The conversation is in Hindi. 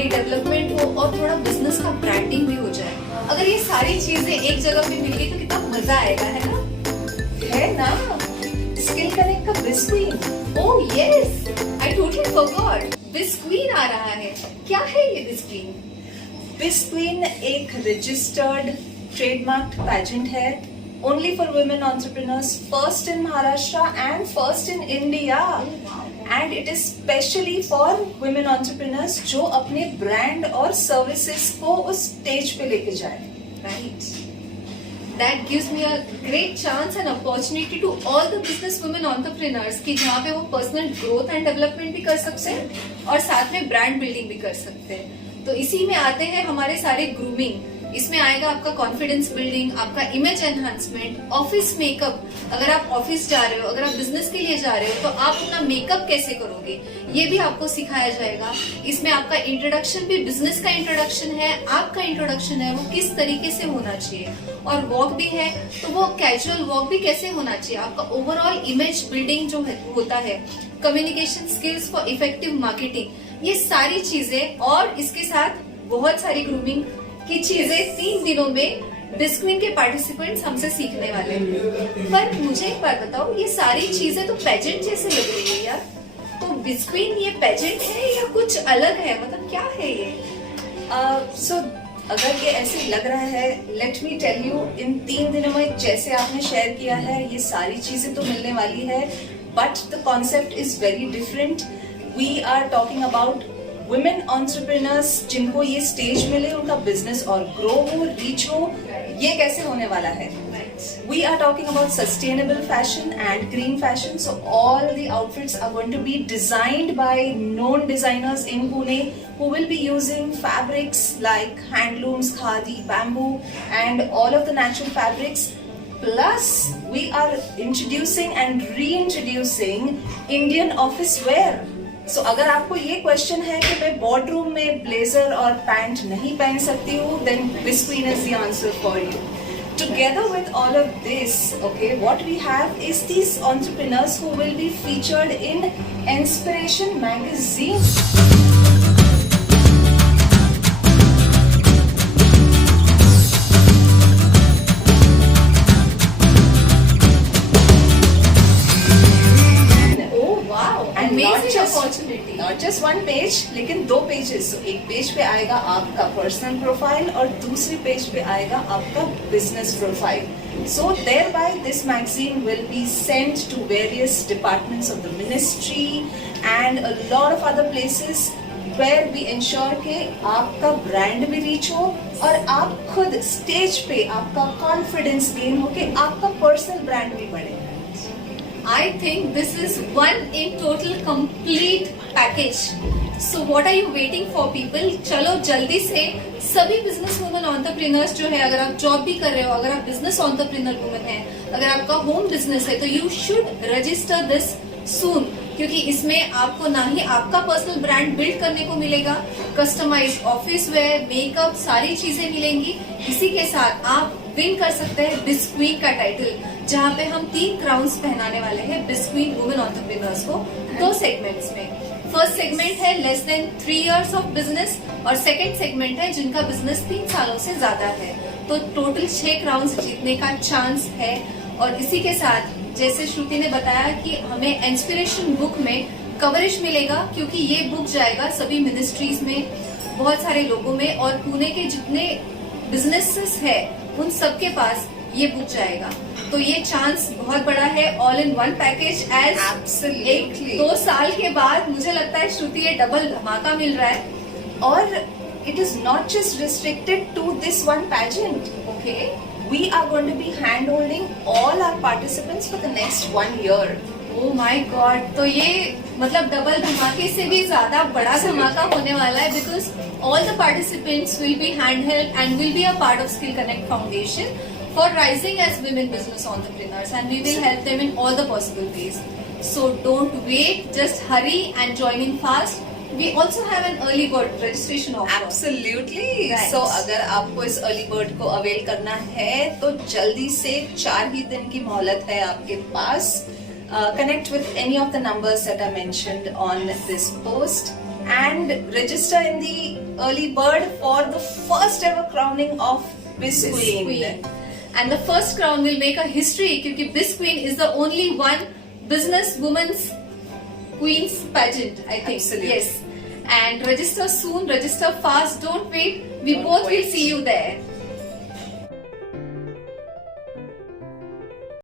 थोड़ी डेवलपमेंट हो और थोड़ा बिजनेस का ब्रांडिंग भी हो जाए। अगर ये सारी चीजें एक जगह पे मिल गई तो कितना मजा आएगा, है ना? स्किल कनेक्ट का BizQueen. Oh yes, I totally forgot, BizQueen आ रहा है। क्या है ये बिस्क्वीन? बिस्क्वीन एक रजिस्टर्ड ट्रेडमार्क पैजेंट है, only for women entrepreneurs, first in Maharashtra and first in India. And it is specially for women entrepreneurs जो अपने ब्रांड और सर्विसेज को उस स्टेज पे लेके जाए। Right. That gives me a great chance and opportunity to all the business women entrepreneurs कि जहाँ पे वो पर्सनल ग्रोथ एंड डेवलपमेंट भी कर सकते हैं और साथ में ब्रांड बिल्डिंग भी कर सकते हैं। तो इसी में आते हैं हमारे सारे ग्रूमिंग। इसमें आएगा आपका कॉन्फिडेंस बिल्डिंग, आपका इमेज एनहांसमेंट, ऑफिस मेकअप। अगर आप ऑफिस जा रहे हो, अगर आप बिजनेस के लिए जा रहे हो तो आप अपना मेकअप कैसे करोगे ये भी आपको सिखाया जाएगा। इसमें आपका इंट्रोडक्शन भी, बिजनेस का इंट्रोडक्शन है, आपका इंट्रोडक्शन है वो किस तरीके से होना चाहिए, और वॉक भी है तो वो कैजुअल वॉक भी कैसे होना चाहिए। आपका ओवरऑल इमेज बिल्डिंग जो होता है, communication skills for effective marketing, ये सारी चीजें और इसके साथ बहुत सारी ग्रूमिंग की चीजें 3 दिनों में बिस्क्वीन के पार्टिसिपेंट्स हमसे सीखने वाले हैं। पर मुझे एक बात बताओ, ये सारी चीजें तो पेजेंट जैसे लग रही है यार, तो बिस्क्वीन ये पेजेंट है या कुछ अलग है, मतलब क्या है ये? सो अगर ये ऐसे लग रहा है, लेट मी टेल यू, इन 3 दिनों में जैसे आपने शेयर किया है ये सारी चीजें तो मिलने वाली है, but the concept is very different. We are talking about women entrepreneurs जिनको ये स्टेज मिले, उनका बिजनेस और ग्रो हो, रीच हो, ये कैसे होने वाला है। We are talking about sustainable fashion and green fashion. So all the outfits are going to be designed by known designers in Pune who will be using fabrics like handlooms, khadi, bamboo and all of the natural fabrics. Plus we are introducing and reintroducing Indian office wear. So अगर आपको ये क्वेश्चन है कि मैं बोर्डरूम में ब्लेजर और पैंट नहीं पहन सकती हूँ, then बिस्क्वीन is the answer for you. Together with all of this, okay, what we have is these entrepreneurs who will be featured in Inspiration magazine. Not just one page, लेकिन 2 पेजेस। So, एक पेज पे आएगा आपका पर्सनल प्रोफाइल और दूसरी पेज पे आएगा आपका business profile. So thereby this magazine will be sent to various departments of the ministry and a lot of other places where we ensure कि आपका ब्रांड भी रीच हो और आप खुद स्टेज पे आपका कॉन्फिडेंस गेन हो कि आपका पर्सनल ब्रांड भी बढ़े। I think this is one in total complete package. So what are you waiting for people? चलो जल्दी से सभी बिजनेस वुमन एंटरप्रेन्योर्स जो है, अगर आप जॉब भी कर रहे हो, अगर आप बिजनेस एंटरप्रेन्योर वुमन है, अगर आपका होम बिजनेस है, तो यू शुड रजिस्टर दिस सून, क्योंकि इसमें आपको ना ही आपका पर्सनल ब्रांड बिल्ड करने को मिलेगा, कस्टमाइज ऑफिस वेयर, मेकअप, सारी चीजें मिलेंगी। इसी के साथ आप विन कर सकते हैं बिस्क्वीन का टाइटल, जहाँ पे हम 3 क्राउन्स पहनाने वाले हैं बिस्क्वीन वुमेन एंटरप्रेन्योर्स को 2 सेगमेंट्स में। फर्स्ट सेगमेंट है less than 3 years of business और सेकंड सेगमेंट है जिनका बिजनेस 3 सालों से ज्यादा है। तो टोटल 6 क्राउन्स जीतने का चांस है। और इसी के साथ जैसे श्रुति ने बताया कि हमें इंस्पिरेशन बुक में कवरेज मिलेगा, क्योंकि ये बुक जाएगा सभी मिनिस्ट्रीज में, बहुत सारे लोगों में, और पुणे के जितने बिजनेसेस है उन सबके पास ये बुक जाएगा। तो ये चांस बहुत बड़ा है, all in one package. As Absolutely. 2 साल के बाद मुझे लगता है श्रुति ये डबल धमाका मिल रहा है। और it is not just restricted to this one pageant. Okay, We are going to be hand-holding all our participants for the next 1 year. Oh my God, तो ये मतलब डबल धमाके से भी ज्यादा बड़ा धमाका होने वाला है, because all the participants will be hand held and will be a part of skill connect foundation for rising as women business entrepreneurs, and we will help them in all the possible ways. So don't wait, just hurry and join in fast. We also have an early bird registration offer. Absolutely. Right. So अगर आपको इस अर्ली बर्ड को अवेल करना है तो जल्दी से 4 ही दिन की मोहलत है आपके पास। Connect with any of the numbers that are mentioned on this post and register in the early bird for the first ever crowning of Miss Queen. And the first crown will make a history क्योंकि Miss Queen is the only one business woman's Queen's pageant, I think. Absolutely. Yes. And register soon, register fast, don't wait. We Don't both will wait. see you there.